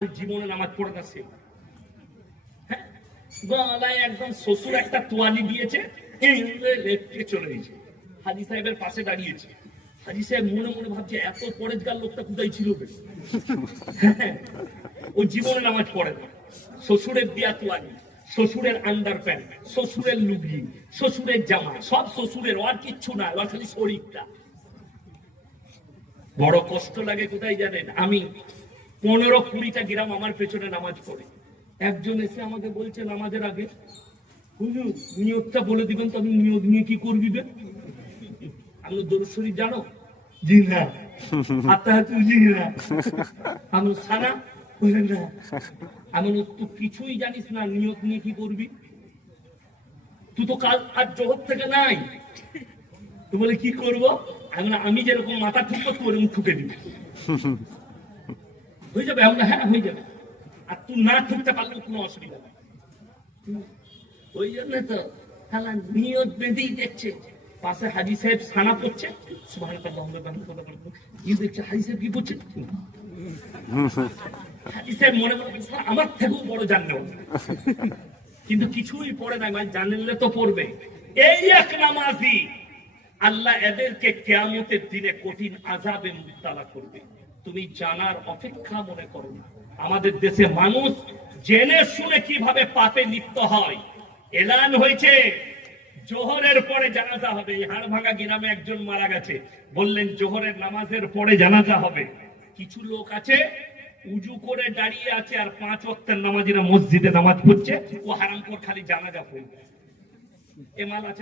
জীবনে নামাজ পড়ে না সে গলায় একদম শ্বশুর একটা তোয়ালি দিয়েছে, চলে গেছে। হাজি সাহেবের পাশে দাঁড়িয়েছে। হাজি সাহেব মনে মনে ভাবছে এত পরেজগার লোকটা কোথায় ছিল, ও জীবনে নামাজ পড়ে না। শ্বশুরের দেয়া তোয়ালি, শ্বশুরের আন্ডার প্যান্ট, শ্বশুরের লুঙ্গি, শ্বশুরের জামা, সব শ্বশুরের, আর কিচ্ছু না, ওর খালি শরীরটা। বড় কষ্ট লাগে কোথায় জানেন? আমি 15-20টা গ্রাম আমার পেছনে নামাজ পড়ে, একজন এসে আমাকে বলছে নামাজের আগে, হুজুর নিয়তটা বলে দিবেন তো আমি নিয়ত নিয়ে কি করবি? আমি দরুদ শরীফ জানো? জি না। আত্মাহাতু জি না। আমি সানা না। আমি তুই কিছুই জানিস না, নিয়ত নিয়ে কি করবি? তুই তো কাল আজ জগৎ থেকে নাই। তো বলে কি করবো? আমি যেরকম মাথা ঠুকবো তুই ওরকম ঠুকে দিবি, হয়ে যাবে। আমরা হ্যাঁ হয়ে যাবে। আর তুই না ঠুকতে পারলেও কোনো অসুবিধা নেই। ওই জন্য তো খেলা নিয়ত বেঁধেই দেখছে। পাশে হাজি সাহেব সানা পড়ছে, দেখছে হাজি সাহেব কি করছে। হাজি সাহেব মনে মনে আমার থেকেও বড় জানলে, কিন্তু কিছুই পড়ে না। মানে জানলে তো পড়বে। এই এক নামাজি আল্লাহ এদেরকে কিয়ামতের দিনে কঠিন আযাবে মুবতালা করবে। তুমি জানার অপেক্ষা মনে করো না। আমাদের দেশে মানুষ জেনে শুনে কিভাবে পাপে লিপ্ত হয়। এলান হয়েছে জোহরের পরে জানাজা হবে। হাড়ভাঙ্গা গ্রামে একজন মারা গেছে, বললেন জোহরের নামাজের পরে জানাজা হবে। কিছু লোক আছে উজু করে দাঁড়িয়ে আছে, আর 5 ওয়াক্তের নামাজিরা মসজিদে নামাজ পড়ছে, ও হারামখোর খালি জানাজা পড়বে। এ মাল আছে।